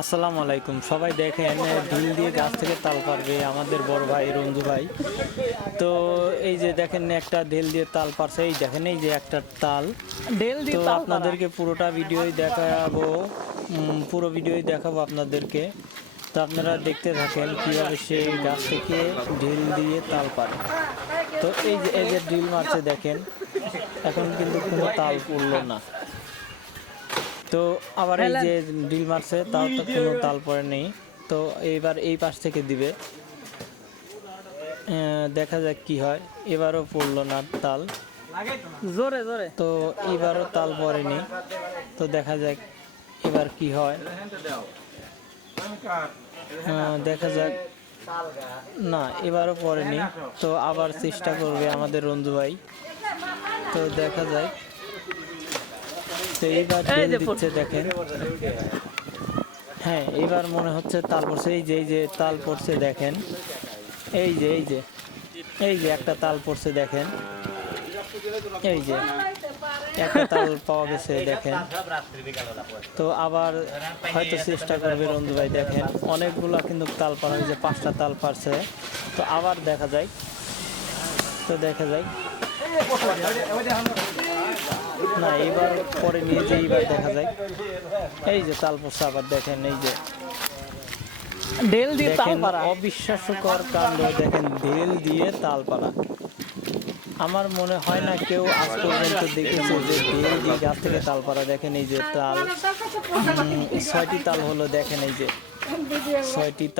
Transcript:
আসসালামু আলাইকুম। সবাই দেখেন ঢিল দিয়ে গাছ থেকে তাল পারবে আমাদের বড় ভাই রঞ্জু ভাই। তো এই যে দেখেন একটা ঢিল দিয়ে তাল পারছে, এই দেখেন এই যে একটা তাল। ঢেল দিয়ে তো তাল পাড়া। আপনাদেরকে পুরোটা ভিডিওই দেখাবো, পুরো ভিডিওই দেখাবো আপনাদেরকে। তো আপনারা দেখতে থাকেন কীভাবে সে গাছ থেকে ঢিল দিয়ে তাল পারে। তো এই যে ঢিল মারছে দেখেন, এখন কিন্তু কোনো তাল পড়লো না। তো আবার এই যে ড্রিল মারছে তাও তো কোনো তাল পড়ে নেই। তো এইবার এই পাশ থেকে দিবে, দেখা যাক কি হয়। এবারও পড়লো না তাল, জোরে জোরে। তো এবারও তাল পড়েনি। তো দেখা যাক এবার কি হয়। দেখা যাক, না এবারও পড়েনি। তো আবার চেষ্টা করবে আমাদের রঞ্জু ভাই। তো দেখা যায়, তো এইবার ঢিল দিচ্ছে দেখেন। হ্যাঁ, এবার মনে হচ্ছে তাল পড়ছে। এই যে তাল পড়ছে দেখেন, এই যে একটা তাল পড়ছে দেখেন, এই যে একটা তাল পাওয়া গেছে দেখেন। তো আবার হয়তো চেষ্টা করবে রঞ্জু ভাই। দেখেন অনেকগুলা কিন্তু তাল পারা হয়েছে, 5টা তাল পারছে। তো আবার দেখা যায়, না এবার পরে নিয়ে যে এইবার দেখা যায়, এই যে তাল পড়ছে আবার দেখেন। এই যে ঢেল দিয়ে তাল দেখেন পাড়া। অবিশ্বাস্যকর কাণ্ড, দেখেন ঢেল দিয়ে তাল পাড়া। আমার মনে হয় না কেউ আজ পর্যন্ত দেখেছে যে ঢেল দিয়ে গাছ থেকে তাল পাড়া। দেখেন এই যে তাল, 6টি তাল হলো, দেখেন এই যে 6টি তাল।